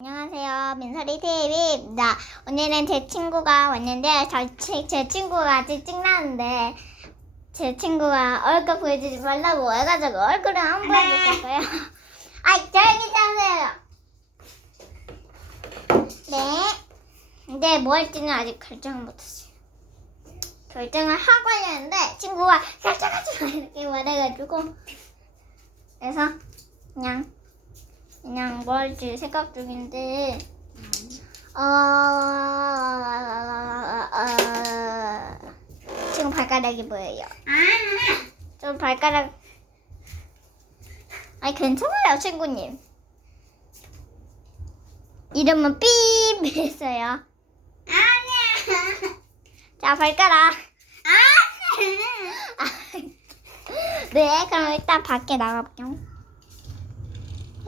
안녕하세요. 민설이 TV입니다. 오늘은 제 친구가 왔는데 저, 치- 제 친구가 아직 찍나는데 제 친구가 얼굴 보여주지 말라고 해가지고 얼굴을 안 보여줄 거예요. 아이 조용히 하세요. 네. 근데 뭐 할지는 아직 결정을 못했어요. 결정을 하고 있는데 친구가 결정하지 마 이렇게 말해가지고 그래서 그냥 그냥 뭐 할지 생각 중인데 어, 어, 지금 발가락이 보여요. 좀 발가락 아니 괜찮아요 친구님. 이름은 삐 했어요. 아니야. 자 발가락. 아니야. 네 그럼 일단 밖에 나가볼게요.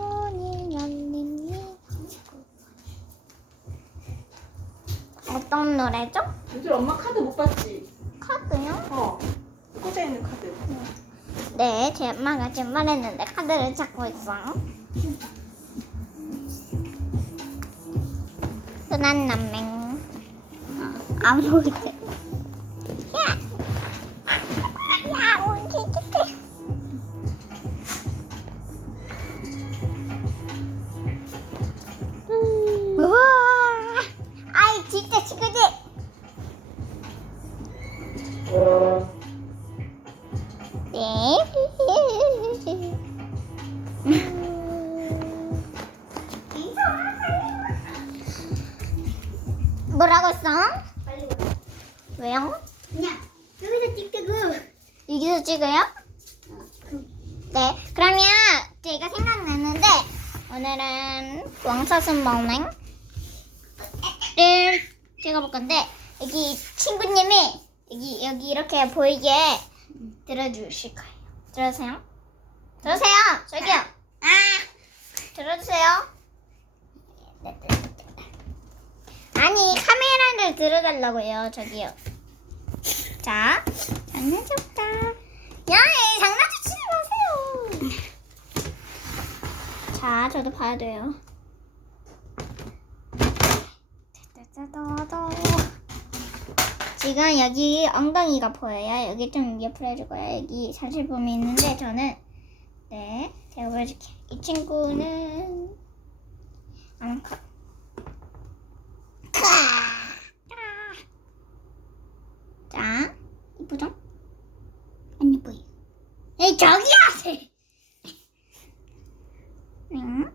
손이 열리니 어떤 노래죠? 요즘 엄마 카드 못 봤지? 카드요? 어. 꽂아 있는 카드. 네, 제 엄마가 지금 말했는데 카드를 찾고 있어. 흔한 남맹. 어, 아무것도. 야! 찍어요? 네. 그러면 제가 생각났는데 오늘은 왕사슴 먹냉을 찍어볼 건데 여기 친구님이 여기 여기 이렇게 보이게 들어주실 거예요. 들어주세요. 들어주세요. 저기요. 아. 들어주세요. 아니 카메라를 들어달라고요. 저기요. 자, 장난쳤다. 야, 이 장난치지 마세요. 자, 저도 봐야 돼요. 지금 여기 엉덩이가 보여요. 여기 좀 옆으로 해줄 거예요. 여기 사실범이 있는데 저는 네, 제가 보여줄게요. 이 친구는 앙컷. 자, 이쁘죠? 안 이뻐요. 에이, 저기야! 응?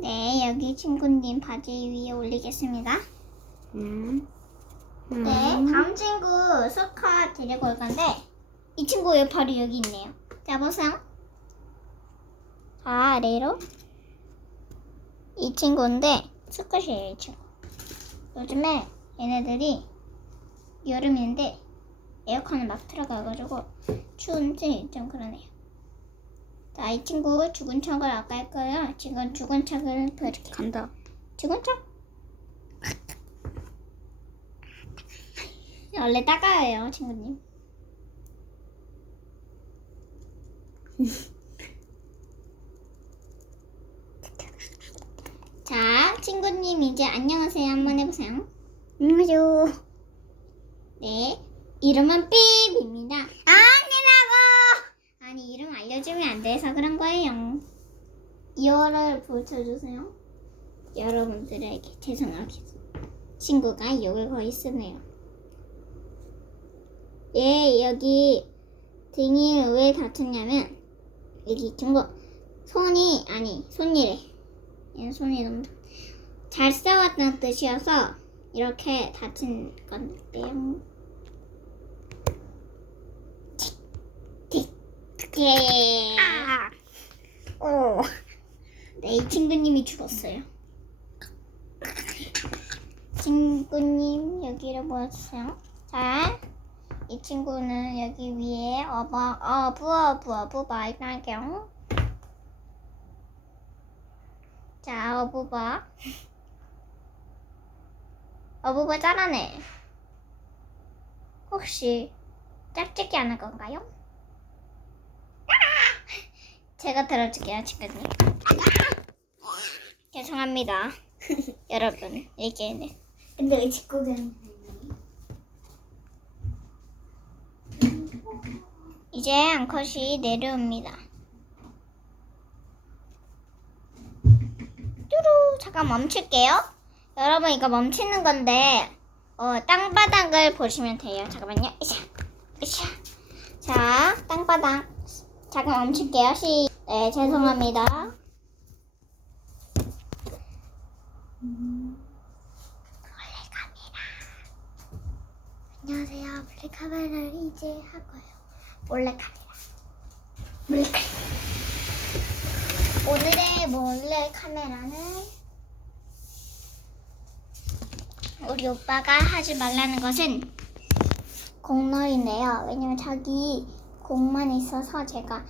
네, 여기 친구님 바지 위에 올리겠습니다. 음. 네, 다음 친구 수카 데리고 올 건데 이 친구의 발이 여기 있네요. 자, 보세요. 자, 아래로 이 친구인데 수컷이에요, 이 친구. 요즘에 얘네들이 여름인데 에어컨을 막 틀어가가지고 추운지 좀 그러네요. 자, 이 친구 죽은 척을 아까 할 거예요. 지금 죽은 척을 보여줄게요. 간다. 죽은 척? 원래 따가워요, 친구님. 자, 친구님 이제 안녕하세요 한번 해보세요. 안녕하세요. 네, 이름은 삐입니다. 아니라고! 아니, 이름 알려주면 안 돼서 그런 거예요. 이어를 붙여주세요. 여러분들에게 죄송하겠습니다. 친구가 욕을 거의 쓰네요. 얘 여기 등이 왜 다쳤냐면 여기 친구 손이 아니 손이래. 얘 손이 너무 잘 싸웠다는 뜻이어서 이렇게 다친 건데요. 틱틱. 아. 오. 네, 이 친구님이 죽었어요. 친구님 여기를 보여주세요. 자, 이 친구는 여기 위에 어버 어부 어부 어부 말나경. 자, 어부바. 어부바 잘하네. 혹시 짝짓기 하는 건가요? 제가 들어줄게요, 친구님. 죄송합니다. 여러분, 이게는. 근데 왜 직구는 이제 앙컷이 내려옵니다. 뚜루 잠깐 멈출게요. 여러분 이거 멈추는 건데 어, 땅바닥을 보시면 돼요. 잠깐만요. 으쌰, 으쌰. 자, 땅바닥. 잠깐 멈출게요. 시. 네, 죄송합니다. 안녕하세요. 몰래 카메라를 이제 하고요. 몰래 카메라. 몰래 카메라. 오늘의 몰래 카메라는 우리 오빠가 하지 말라는 것은 공놀이인데요. 왜냐면 자기 공만 있어서 제가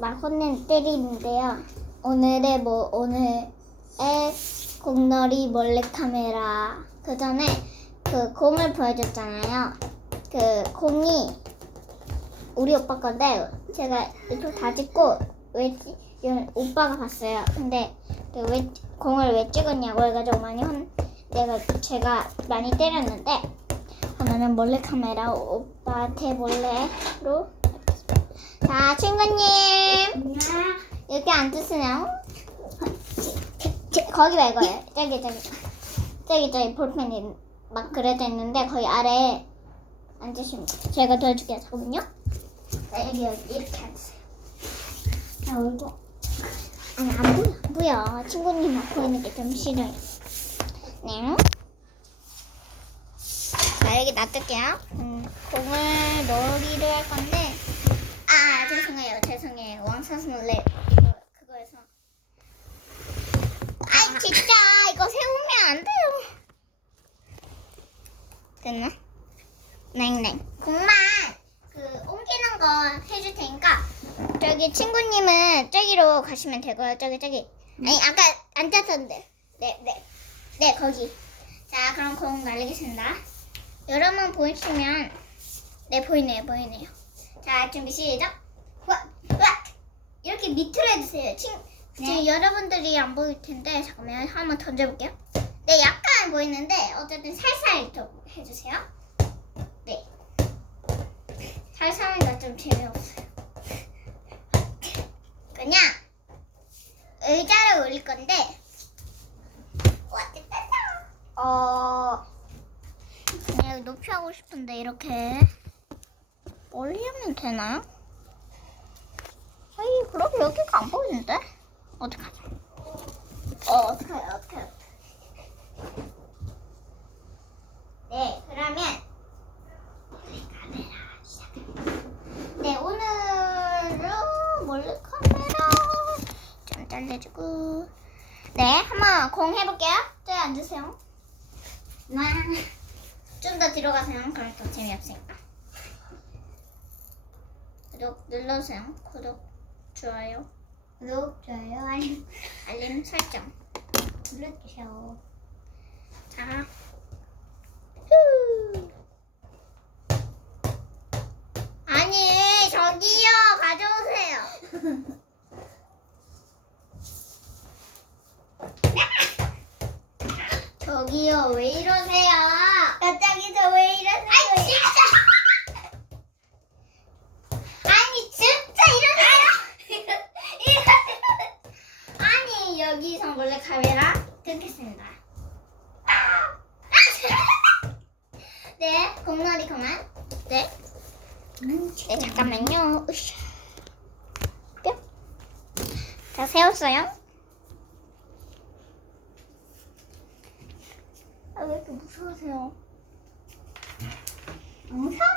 막 혼내 때리는데요. 오늘의 뭐 오늘의 공놀이 몰래 카메라 그 전에 그 공을 보여줬잖아요. 그 공이 우리 오빠 건데 제가 이쪽 다 찍고 왜 찍- 이 오빠가 봤어요. 근데 그 왜 공을 왜 찍었냐고 해가지고 많이 혼 내가 제가 많이 때렸는데 오늘은 몰래 카메라 오빠한테 몰래로 자 친구님 여기 앉으세요. 거기 말고요. 저기 저기 저기 저기 볼펜이 막 그려져 있는데 거기 아래 앉으시면 돼요. 제가 도와줄게요. 잠깐만요. 자, 여기 여기 이렇게 앉으세요. 자 얼굴 아니 안 보여 안 보여 친구님 막 보이는 게 좀 싫어요. 네. 자 여기 놔둘게요. 음, 공을 놀이를 할 건데 아 죄송해요 죄송해요 왕사슴을래 이거 그거에서 아 진짜 이거 세우면 안 돼요. 됐나? 냉냉 공만 그 옮기는 거 해줄 테니까 저기 친구님은 저기로 가시면 되고요. 저기 저기 아니 아까 앉았었는데 네 네 네 거기 자 그럼 공 날리겠습니다. 여러분 보이시면 네 보이네요 보이네요. 자 준비 시작. 와, 와. 이렇게 밑으로 해주세요. 친 지금 여러분들이 안 보일 텐데 잠깐만 한번 던져볼게요. 네 약 간 보이는데 어쨌든 살살 좀 해주세요. 네. 살살 하니까 좀 재미없어요. 그냥 의자를 올릴 건데. 어 그냥 높이 하고 싶은데 이렇게 올리면 되나요? 아이 그럼 여기가 안 보이는데 어떡하지? 어 어떡해요 어떡해요 네 그러면 네 오늘은 몰래 카메라? 좀 잘라주고. 네 한번 공 해볼게요. 저기 앉으세요. 좀더 뒤로 가세요. 그럼 더 재미없으니까. 구독 눌러주세요. 구독 좋아요. 구독, 좋아요, 알림 알림 설정 눌러주세요. 자 아니 저기요. 가져오세요. 저기요. 왜 이러세요? 갑자기 저 왜 이러세요? 아니 진짜. 아니 진짜 이러세요? 아니 여기서 몰래 카메라 듣겠습니다. 네 공놀이 그만. 네, 네 잠깐만요 으쌰. 뿅. 자 세웠어요 아, 왜 이렇게 무서우세요 무서워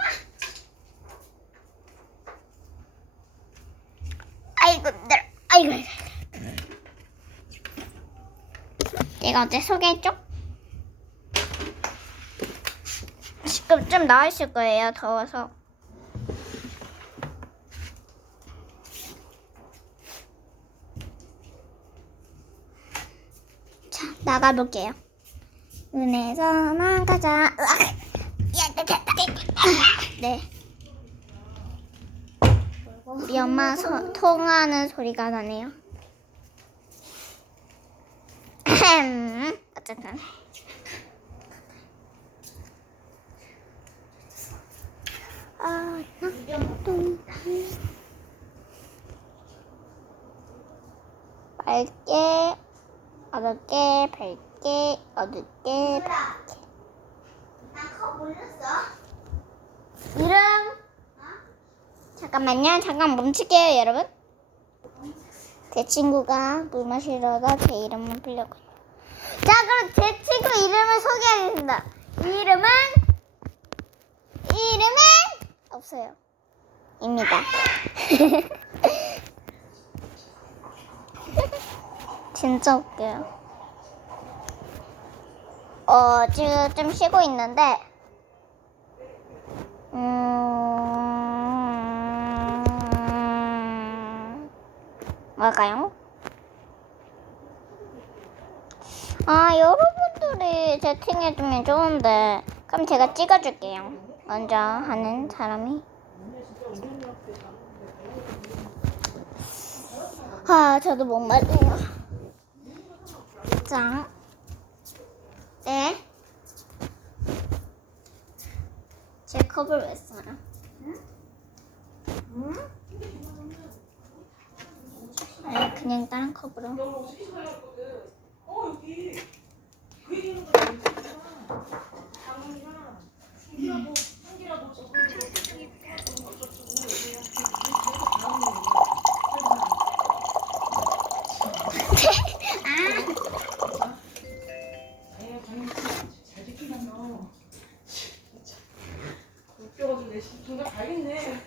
아이고 힘들어 아이고. 내가 어제 소개했죠? 지금 좀 있을 거예요 더워서 나가볼게요 은혜서 나가자. 네 우리 엄마 소, 통화하는 소리가 나네요. 어쨌든. 아, 똥. 어둡게, 밝게, 어둡게. 나컵 올렸어? 이름. 잠깐만요. 잠깐 멈출게요, 여러분. 제 친구가 물 마시러가 제 이름을 불렸고. 자, 그럼 제 친구 이름을 소개하겠습니다. 이름은 이름은 없어요. 입니다. 진짜 웃겨요. 어, 지금 좀 쉬고 있는데, 음, 뭘까요? 아, 여러분들이 채팅해주면 좋은데, 그럼 제가 찍어줄게요. 먼저 하는 사람이. 아, 저도 목말라요. 짱. 네. 제 컵을 왜 써요? 아니, 그냥 다른 컵으로. 웃겨가지고 내 중간 가겠네.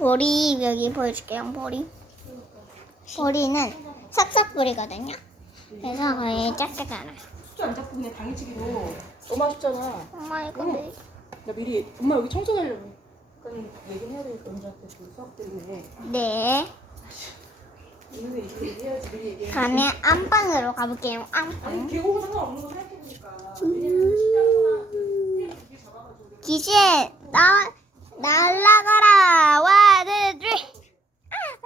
보리 여기 보여줄게요. 보리. 보리는 삭삭보리거든요. 그래서 거의 작게 자라요. 숙주 안 잡고 그냥 당일치기로 너무 맛있잖아. 엄마 이거 내나 미리 엄마 여기 청소하려고. 그러니까 얘기는 해야 되니까 언니한테 그 수업 때문에. 네. 있는데 이거 얘기해야지 미리 얘기해. 그러면 안방으로 가볼게요. 아니 안방. 계곡은 상관없는 거 생각해보니까. 왜냐면 그 되게 잡아가지고. 귀신 나 날라가라. 쓰리.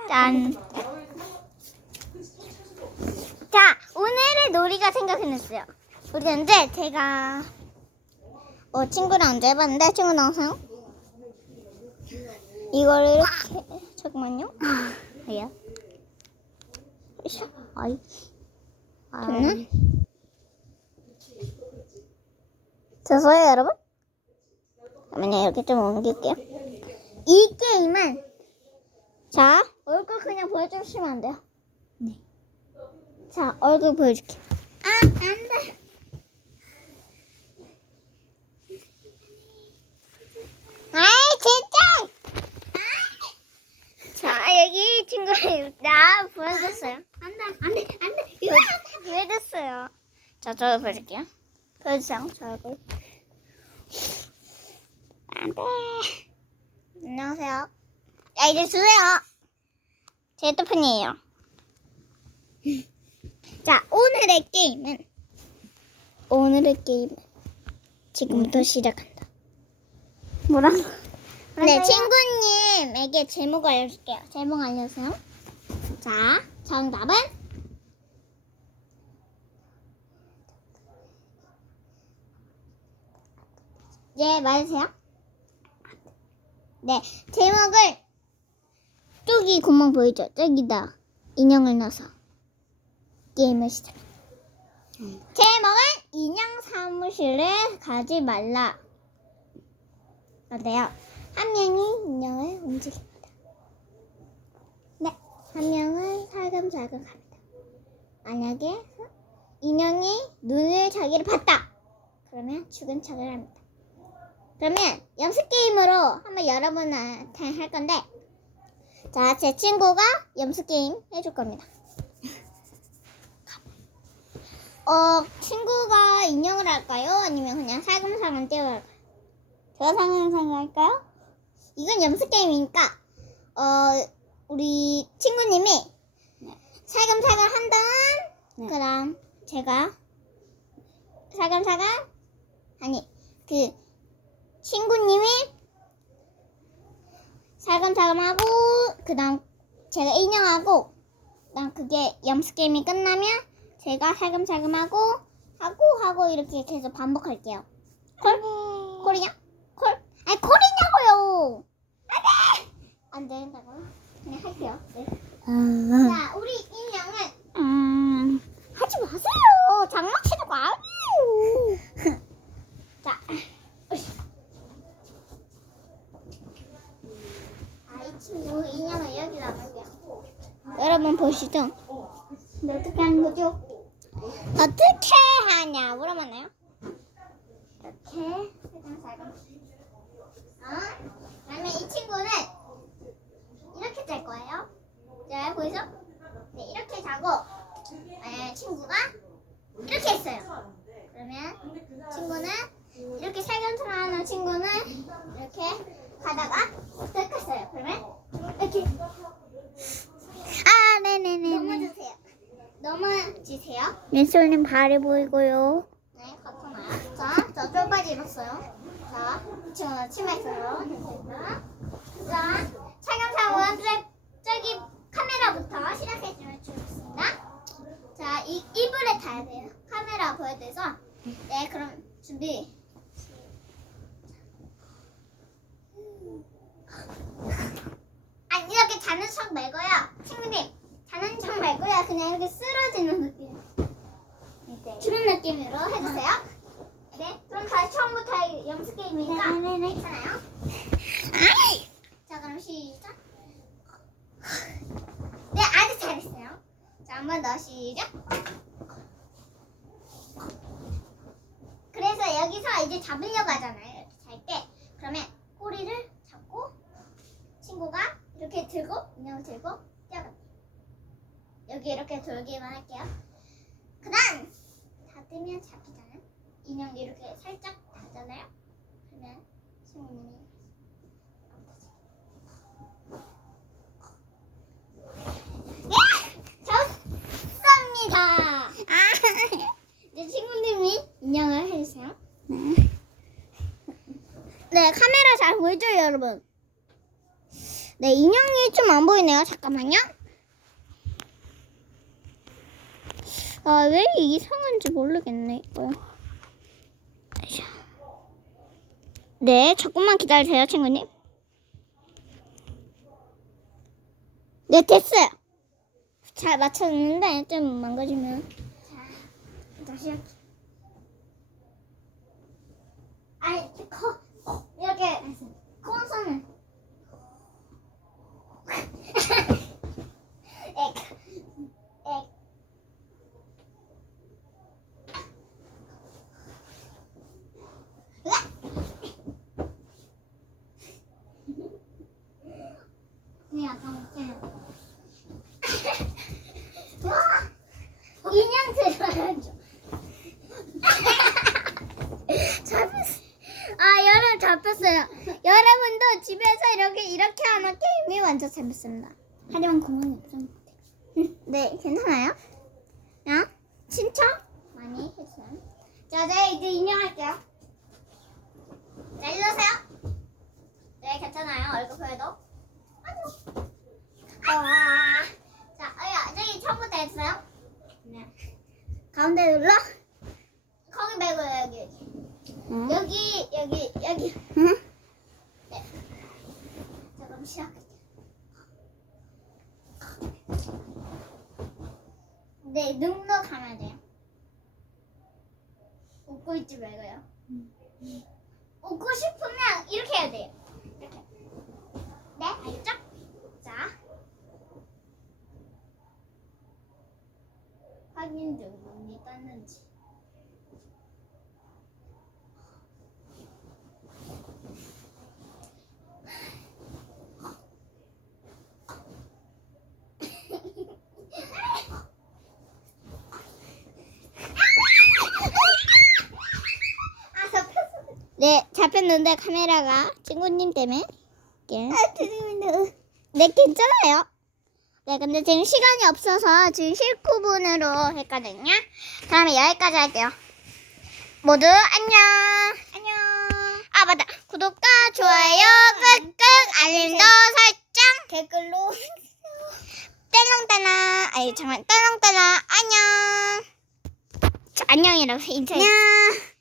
짠. 자, 오늘의 놀이가 생각해냈어요. 우리 언제 제가 어 친구랑 언제 해봤는데 친구 나와서요. 이걸 이렇게 잠깐만요. 왜요? 아이. 됐나? 됐어요, 여러분? 잠깐만요, 이렇게 좀 옮길게요. 이 게임은 자 얼굴 그냥 보여주시면 안 돼요. 네. 자 얼굴 보여줄게. 아, 안 돼. 아이, 진짜! 자, 여기 친구가 나 보여줬어요. 안 돼, 안 돼, 안 돼. 이거 보여줬어요. 자, 저 보여줄게요. 보여주세요, 저 얼굴. 안 돼. 안녕하세요. 야, 이제 주세요. 제 핸드폰이에요. 자, 오늘의 게임은 오늘의 게임은 지금부터 시작한다. 뭐라고? 네, 친구님에게 제목 알려줄게요. 제목 알려주세요. 자, 정답은 예, 말해주세요. 네, 제목을 저기 구멍 보이죠? 저기다 인형을 넣어서 게임을 시작. 제목은 인형 사무실에 가지 말라. 어때요? 한 명이 인형을 움직입니다. 네, 한 명은 살금살금 갑니다. 만약에 인형이 눈을 자기를 봤다. 그러면 죽은 척을 합니다. 그러면 연습 게임으로 한번 여러분한테 할 건데, 자, 제 친구가 연습 게임 해줄 겁니다. 어, 친구가 인형을 할까요? 아니면 그냥 살금살금 떼어갈까요? 제가 살금살금 할까요? 이건 연습 게임이니까, 어, 우리 친구님이 살금살금 한 다음, 그다음 제가 살금살금 아니 그 친구님이 살금살금 하고 그 다음 제가 인형하고 그다음 그게 염수 게임이 끝나면 제가 살금살금 하고 하고 하고 이렇게 계속 반복할게요. 콜? 콜이냐? 콜? 아니 콜이냐고요. 안돼. 안 된다고요? 그냥 할게요. 네. 자, 우리 인형은 음 하지 마세요. 장난치는 거 아니에요. 자, 아, 이 친구 인형을 여기다 놓을게요. 보시죠. 근데 어떻게 하는 거죠? 어떻게 하냐 물어봤나요? 이렇게 살짝. 어? 그다음에 이 친구는 이렇게 짤 거예요. 자 보이죠? 네 이렇게 자고 에, 친구가 이렇게 했어요. 그러면 친구는 이렇게 살금살하는 친구는 이렇게 가다가 이렇게 했어요. 그러면 이렇게 아, 네네네. 넘어지세요. 넘어지세요. 민솔님 발이 보이고요. 네, 같아요. 자, 저 쫄바지 입었어요. 자, 저 치마 있어요. 자, 차경상은 저기 카메라부터 시작해주면 좋겠습니다. 자, 이 이불에 타야 돼요. 카메라 보여드려서. 네, 그럼 준비. 아니, 이렇게 자는 척 말고요. 친구님, 자는 척 말고요. 그냥 이렇게 쓰러지는 느낌. 그런 느낌으로 해주세요. 네, 그럼 다시 처음부터 연습 게임이니까 네네네. 괜찮아요? 자, 그럼 시작. 네, 아주 잘했어요. 자, 한 번 더 시작. 그래서 여기서 이제 잡으려고 하잖아요. 이렇게 잘 때. 그러면 꼬리를 잡고 친구가 이렇게 들고 인형을 들고. 여기 이렇게 돌기만 할게요. 그 다음 닫으면 잡히잖아요. 인형 이렇게 살짝 닫잖아요. 그러면 친구님이 예! 좋습니다. 이제 친구님이 인형을 해주세요. 네, 카메라 잘 보이죠, 여러분? 네, 인형이 좀 안 보이네요. 잠깐만요. 아, 왜 이상한지 모르겠네, 이거. 네, 조금만 기다리세요, 친구님. 네, 됐어요. 잘 맞췄는데, 좀 망가지면. 자, 다시 할게. 아니, 커, 이렇게, 콘선을. 엑, 엑. 네, 아까 못해요. 와! 인형 들어야죠. 잡혔어. 아, 여러분 잡혔어요. 여러분도 집에서 이렇게 이렇게 하면 게임이 완전 재밌습니다. 하지만 공원이 못해요. 네, 괜찮아요? 야, 신청 많이 해주세요. 자, 네, 이제 인형 할게요. 자, 일로 오세요. 네, 괜찮아요. 얼굴 보여도. 아니요. 와. 자, 어야, 저기 처음부터 했어요. 네. 가운데 눌러. 거기 말고 여기 여기. 여기 여기 여기. 응? 네. 자, 그럼 시작할게요. 네, 눈으로 가면 돼요. 있지 말고요. 웃고 싶으면 이렇게 해야 돼요. 이렇게. 네, 알겠죠? 자. 확인 중 눈이 떴는지. 아, 잡혔어. 네, 잡혔는데 카메라가 친구님 때문에. 아, 죄송합니다. 네, 괜찮아요. 네, 근데 지금 시간이 없어서 지금 19분으로 했거든요. 다음에 여기까지 할게요. 모두 안녕. 안녕. 아, 아 맞다. 구독과 좋아요 꾹꾹 알림도 설정 댓글로 떼렁떼렁 아니 잠깐 떼렁떼렁 안녕. 자, 안녕이라고 인사해. 안녕.